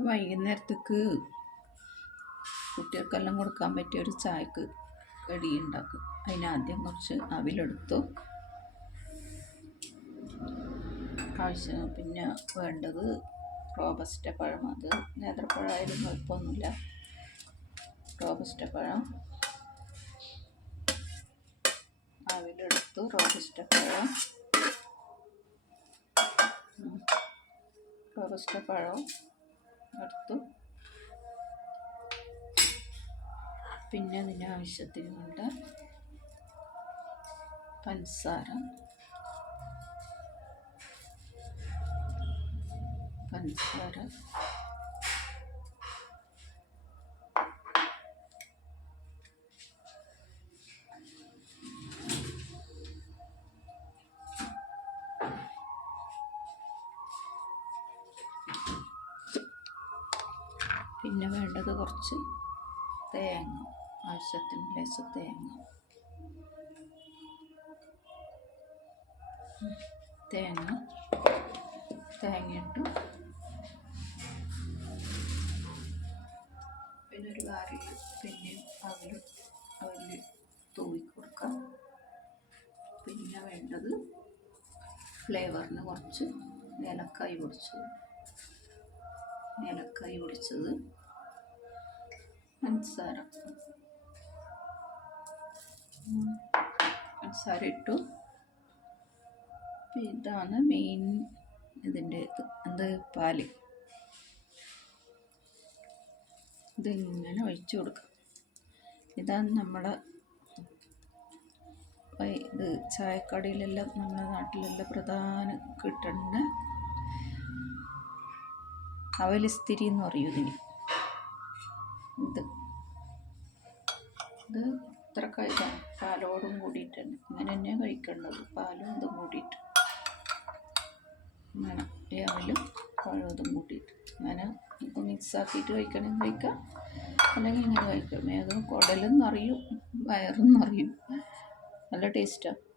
വൈകുന്നേരത്തേക്ക് കുട്ടികൾക്കെല്ലാം കൊടുക്കാൻ പറ്റിയ ഒരു ചായക്ക് കടി ഉണ്ടാക്കും. അതിനാദ്യം കുറച്ച് അവിലെടുത്തു. ആവശ്യം പിന്നെ വേണ്ടത് റോബസ്റ്റ പഴം അത്. നേന്ത്രപ്പഴമായാലും കുഴപ്പമൊന്നുമില്ല. റോബസ്റ്റ പഴം. അവിലെടുത്തു റോബസ്റ്റ പഴം. റോബസ്റ്റ പഴം. എടുത്തു. പിന്നെ അതിനാവശ്യത്തിന് വേണ്ട പഞ്ചസാര. പഞ്ചസാര. പിന്നെ വേണ്ടത് കുറച്ച് തേങ്ങ ആവശ്യത്തിന് ലേശ തേങ്ങ. തേങ്ങ തേങ്ങ ഇട്ടു. പിന്നെ ഒരു കാറിൽ പിന്നെ അവൽ അവൽ തൂവി കൊടുക്കാം. പിന്നെ വേണ്ടത് ഫ്ലേവറിന് കുറച്ച് ഏലക്കായി പൊടിച്ചത്. ഏലക്കായ് പൊടിച്ചത്. പഞ്ചസാര. പഞ്ചസാര ഇട്ടു. ഇതാണ് മെയിൻ ഇതിന്റെ ഇത്. എന്ത്? പാൽ. ഇതിങ്ങനെ ഒഴിച്ചു കൊടുക്കാം. ഇതാണ് നമ്മളെ ഇത് ചായക്കടയിലെല്ലാം നമ്മുടെ നാട്ടിലെല്ലാം പ്രധാന കിട്ടുന്ന അവലിസ്തിരി എന്ന് പറയും ഇതിന്. ഇത്. ഇത് ഇത്ര കഴിക്കാം പാലോടും കൂടിയിട്ടാണ് ഇങ്ങനെ തന്നെയാണ് കഴിക്കേണ്ടത്. പാലും ഇതും കൂടിയിട്ട്. അങ്ങനെ അവലും പഴവും ഇതും കൂട്ടിയിട്ട് അങ്ങനെ ഇപ്പോൾ മിക്സാക്കിയിട്ട് കഴിക്കണമെങ്കിൽ കഴിക്കാം. അല്ലെങ്കിൽ ഇങ്ങനെ കഴിക്കാം. വേഗം കുടലും നിറയും വയറും നിറയും. നല്ല ടേസ്റ്റാണ്